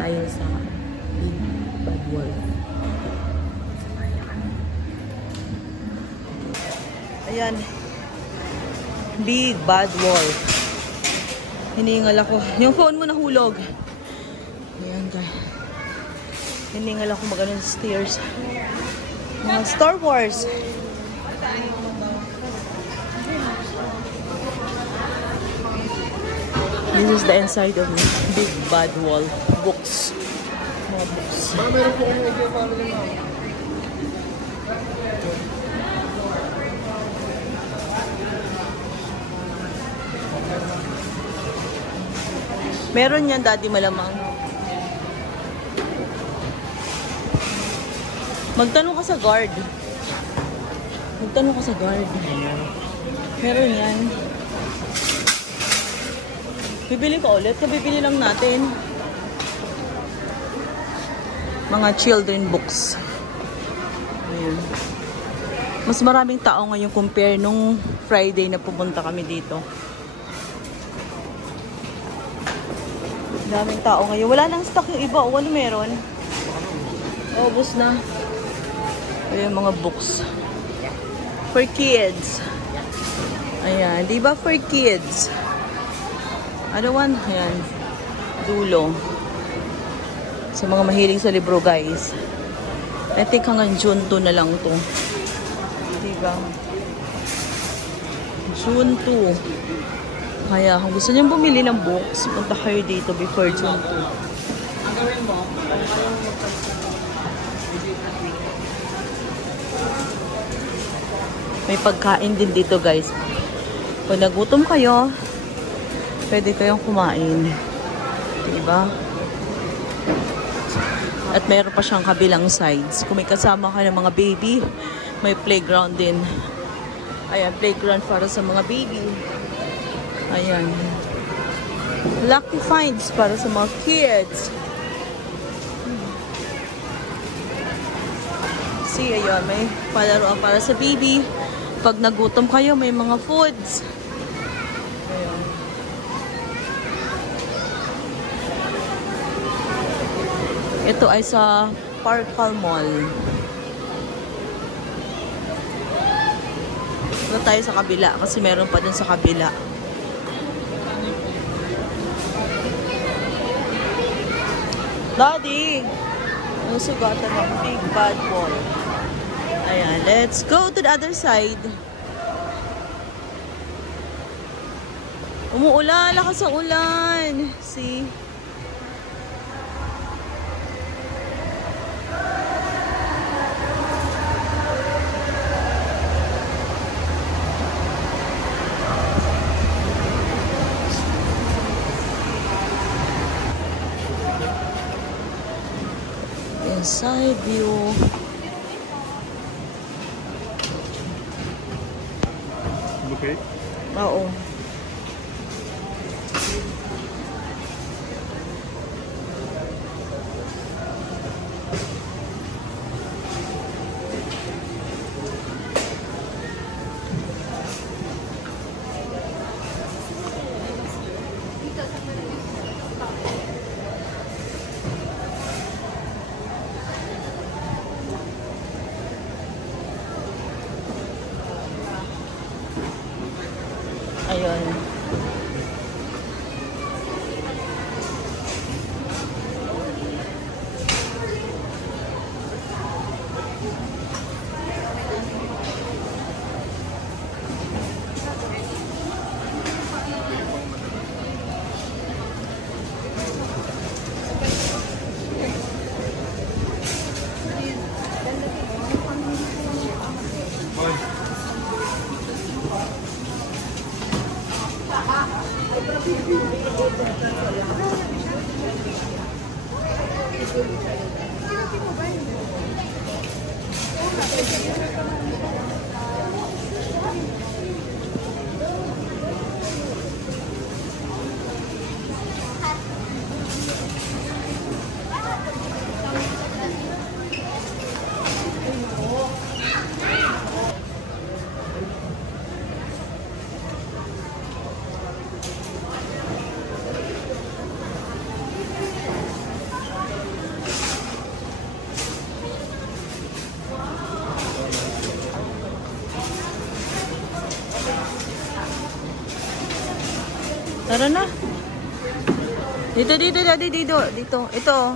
tayo sa Big Bad Wolf. Ayan. Big Bad Wolf. Hiningal ako. Yung phone mo nahulog. Ayan guys. Hiningal ako mag-ano sa stairs. Mga Star Wars. This is the inside of Big Bad Wolf books. Mga books. Meron po kami ito family mo. Meron yan, daddy, malamang. Magtanong ka sa guard. Magtanong ka sa guard. Meron yan. Bibili ka ulit? Kabibili lang natin. Mga children books. Ayan. Mas maraming tao ngayon compare nung Friday na pumunta kami dito. Daming tao ngayon. Wala nang stock yung iba. O ano meron? Ubus na. Ayan mga books. For kids. Ayan. Diba for kids? Ano one? Ayan. Dulo. Sa mga mahilig sa libro, guys. I think hanggang June 2 na lang to. Diba? June 2. Kaya kung gusto nyo bumili ng books, punta kayo dito before June 2. Ang gawin mo, May pagkain din dito, guys. Pag nagutom kayo, pwede kayong kumain. Diba? At meron pa siyang kabilang sides. Kung may kasama ka ng mga baby, may playground din. Ayan, playground para sa mga baby. Ayan. Lucky finds para sa mga kids. See, ayan, may palaruan para sa baby. Pag nagutom kayo, may mga foods. Ayan. Ito ay sa Parkal Mall. Ito tayo sa kabila kasi meron pa dun sa kabila. Daddy! Ang sugatan ng Big Bad Wolf. Ayan, let's go to the other side. Umuulan, lakas ang ulan. See? Side view. Okay. Oo. Ayun. Tara na. Dito, daddy, dito. Ito.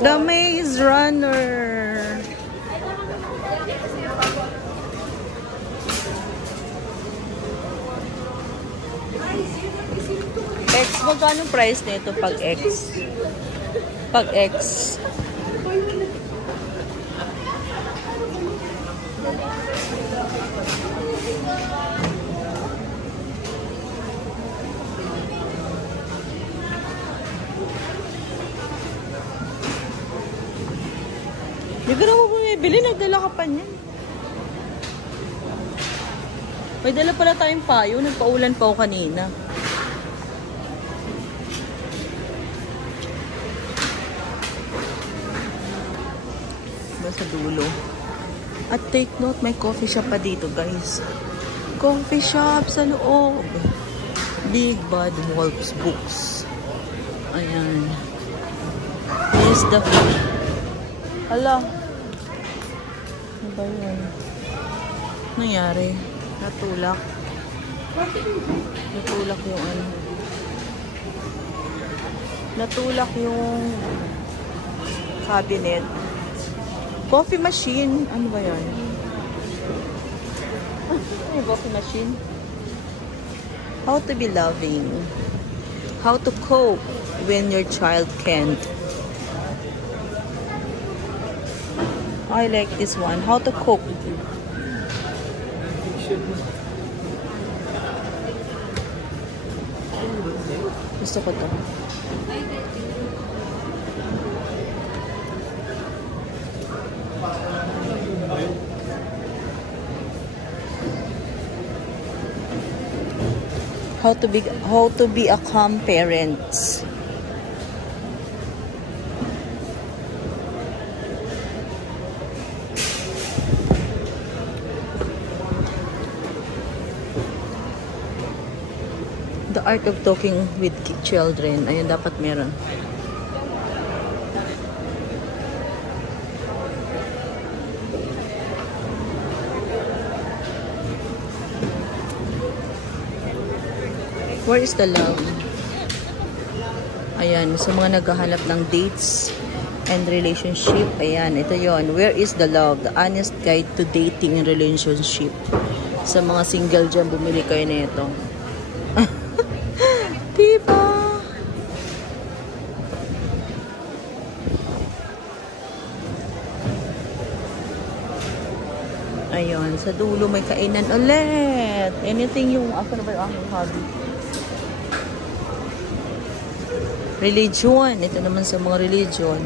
The Maze Runner. X, magkano price nito pag X? Pag X. Hindi ko na mo bumibili. Nagdala ka pa niyan. May dala pala tayong payo. Nagpaulan pa ako kanina. Sa dulo. At take note, may coffee shop pa dito, guys. Coffee shop sa loob. Big Bad Wolf's Books. Ayan. Here's the... Hala. Ano ba yun? Nangyari? Natulak. Natulak yung ano. Natulak yung cabinet. Coffee machine. Ano ba yan? Coffee machine. How to be loving. How to cope when your child can't. I like this one. How to cope. Gusto ko to. How to be a calm parent. The art of talking with children. Ayun, dapat meron. Where is the love? Ayan, sa mga naghahanap ng dates and relationship. Ayan, ito yon. Where is the love? The honest guide to dating and relationship. Sa mga single dyan, bumili kayo na ito. Diba? Ayun, sa dulo may kainan ulit. Anything yung, ako na ba yung aking hobby? Religion. Ito naman sa mga religion.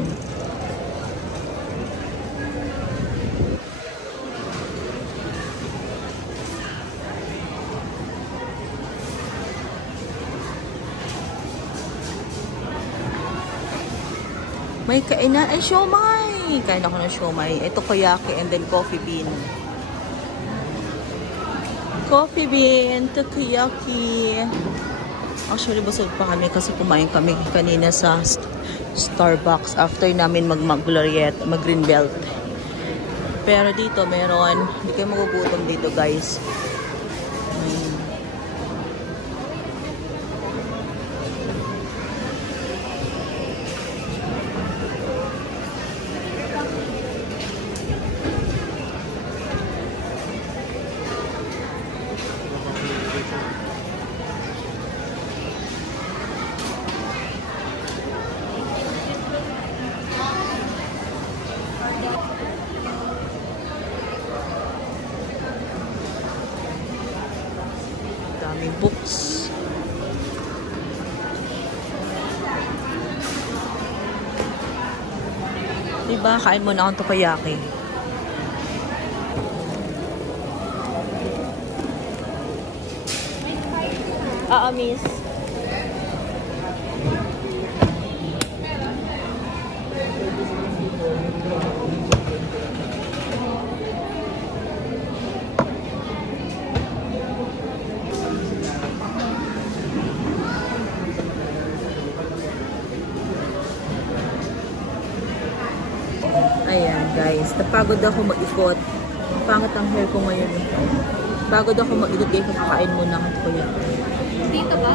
May kainan. Ay, siomay. Kain ako ng siomay. Ito koyaki and then coffee bean. Coffee bean, takoyaki. Actually, busog pa kami kasi kumain kami kanina sa Starbucks after namin mag-Greenbelt. Pero dito meron, hindi kayo magugutom dito, guys. Daming books. Diba? Kain mo na akong takoyaki. Miss. Ayan guys, napagod ako mag-ikot Pangit ang hair ko ngayon. Bago daw ako mag-edit kayo, kakain muna ako kuya. Dito ba?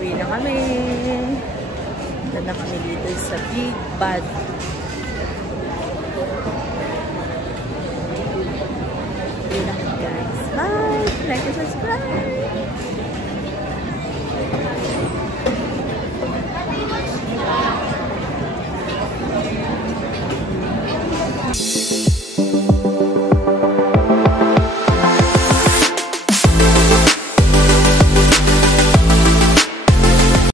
Uwi na kami. Punta na kami dito sa Big Bad. Uwi na kami guys. Bye! Like and subscribe!